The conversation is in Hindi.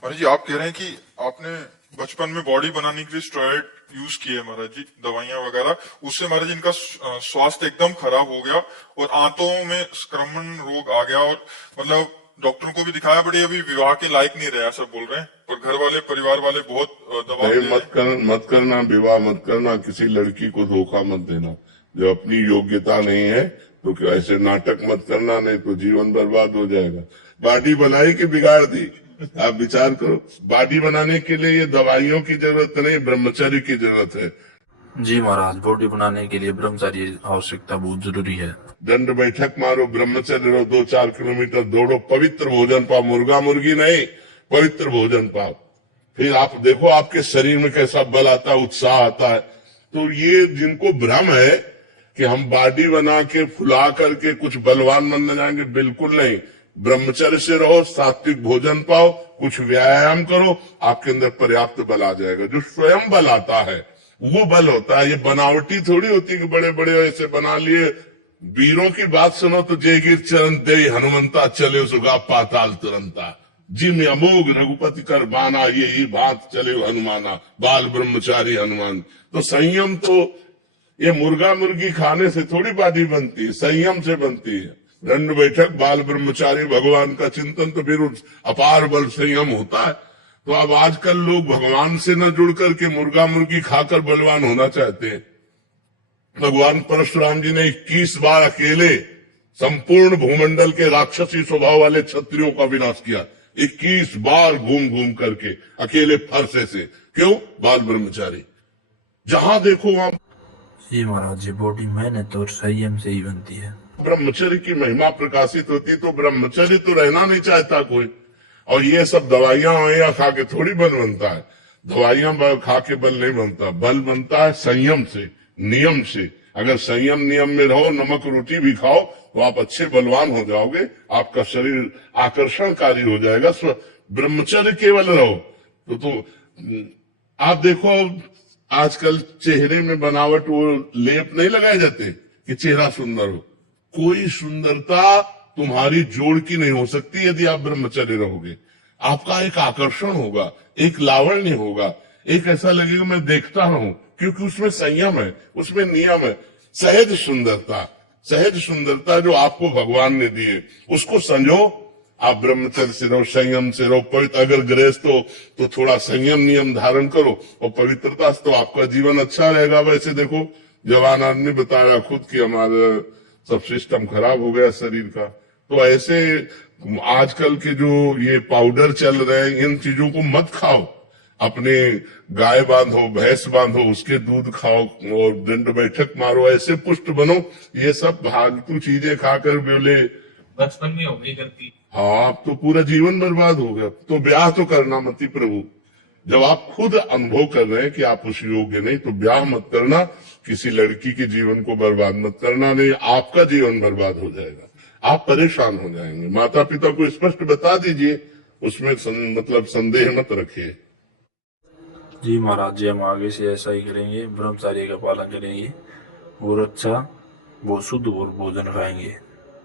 महाराज जी, आप कह रहे हैं कि आपने बचपन में बॉडी बनाने के लिए स्टेरॉइड यूज किए महाराज जी, दवाइयां वगैरह, उससे महाराज जी इनका स्वास्थ्य एकदम खराब हो गया और आंतों में संक्रमण रोग आ गया। और मतलब डॉक्टर को भी दिखाया, बट ये अभी विवाह के लायक नहीं रहे, ऐसा बोल रहे हैं। और घर वाले, परिवार वाले बहुत दबाव नहीं, दे रहे हैं। मत करना, विवाह मत करना, किसी लड़की को धोखा मत देना जो अपनी योग्यता नहीं है। तो क्या ऐसे नाटक मत करना, नहीं तो जीवन बर्बाद हो जाएगा। बॉडी बनाई कि बिगाड़ दी, आप विचार करो। बॉडी बनाने के लिए ये दवाइयों की जरूरत नहीं, ब्रह्मचर्य की जरूरत है। जी महाराज, बॉडी बनाने के लिए ब्रह्मचार्य आवश्यकता बहुत जरूरी है। दंड बैठक मारो, ब्रह्मचर्य रहो, 2-4 किलोमीटर दौड़ो, पवित्र भोजन पाओ, मुर्गा मुर्गी नहीं, पवित्र भोजन पाओ। फिर आप देखो आपके शरीर में कैसा बल आता है, उत्साह आता है। तो ये जिनको भ्रम है कि हम बॉडी बना के फुला करके कुछ बलवान बनने जाएंगे, बिल्कुल नहीं। ब्रह्मचर्य से रहो, सात्विक भोजन पाओ, कुछ व्यायाम करो, आपके अंदर पर्याप्त बल आ जाएगा। जो स्वयं बल आता है वो बल होता है, ये बनावटी थोड़ी होती कि बड़े बड़े ऐसे बना लिए। वीरों की बात सुनो तो जय गिर चरण दे हनुमंता, चले सुगा पाताल तुरंता। जिम अमोघ रघुपति कर बाना, ये ही बात चले हनुमाना, बाल ब्रह्मचारी हनुमान। तो संयम तो ये मुर्गा मुर्गी खाने से थोड़ी बॉडी बनती है, संयम से बनती है। दंड बैठक, बाल ब्रह्मचारी, भगवान का चिंतन, तो फिर अपार बल संयम होता है। तो अब आजकल लोग भगवान से न जुड़ करके मुर्गा मुर्गी खाकर बलवान होना चाहते हैं। भगवान परशुराम जी ने 21 बार अकेले संपूर्ण भूमंडल के राक्षसी स्वभाव वाले क्षत्रियों का विनाश किया। 21 बार घूम घूम करके अकेले फरसे से। क्यों? बाल ब्रह्मचारी। जहां देखो वहां जी महाराज जी, बॉडी मेहनत और संयम से ही बनती है। ब्रह्मचर्य की महिमा प्रकाशित होती, तो ब्रह्मचर्य तो रहना नहीं चाहता कोई। और ये सब दवाइयां ववाइयां खा के थोड़ी बल बनता है। दवाइयां खा के बल नहीं बनता, बल बनता है संयम से, नियम से। अगर संयम नियम में रहो, नमक रोटी भी खाओ, तो आप अच्छे बलवान हो जाओगे, आपका शरीर आकर्षणकारी हो जाएगा। ब्रह्मचर्य केवल रहो तो आप देखो आजकल चेहरे में बनावट, वो लेप नहीं लगाए जाते कि चेहरा सुंदर हो। कोई सुंदरता तुम्हारी जोड़ की नहीं हो सकती यदि आप ब्रह्मचर्य रहोगे। आपका एक आकर्षण होगा, एक लावण्य होगा, एक ऐसा लगेगा मैं देखता रहूं, क्योंकि उसमें संयम है, उसमें नियम है। सहज सुंदरता, सहज सुंदरता जो आपको भगवान ने दी है, उसको संजो। आप ब्रह्मचर्य से रहो, संयम से रहो, पवित्र। अगर गृहस्थ हो तो थोड़ा संयम नियम धारण करो और पवित्रता से, तो आपका जीवन अच्छा रहेगा। वैसे देखो, जवान आदमी बता रहा खुद कि हमारा सब सिस्टम खराब हो गया शरीर का। तो ऐसे आजकल के जो ये पाउडर चल रहे हैं, इन चीजों को मत खाओ। अपने गाय बांधो, भैंस बांधो, उसके दूध खाओ और दंड बैठक मारो, ऐसे पुष्ट बनो। ये सब फालतू चीजें खाकर बोले बचपन में हो गई गलती। हाँ, अब तो पूरा जीवन बर्बाद हो गया। तो ब्याह तो करना मत ही प्रभु। जब आप खुद अनुभव कर रहे हैं कि आप उस योग्य नहीं, तो ब्याह मत करना। किसी लड़की के जीवन को बर्बाद मत करना, नहीं आपका जीवन बर्बाद हो जाएगा, आप परेशान हो जाएंगे। माता पिता को स्पष्ट बता दीजिए, उसमें मतलब संदेह मत रखिए। जी महाराज जी, हम आगे से ऐसा ही करेंगे, ब्रह्मचार्य का पालन करेंगे और अच्छा, बहुत शुद्ध और भोजन खाएंगे।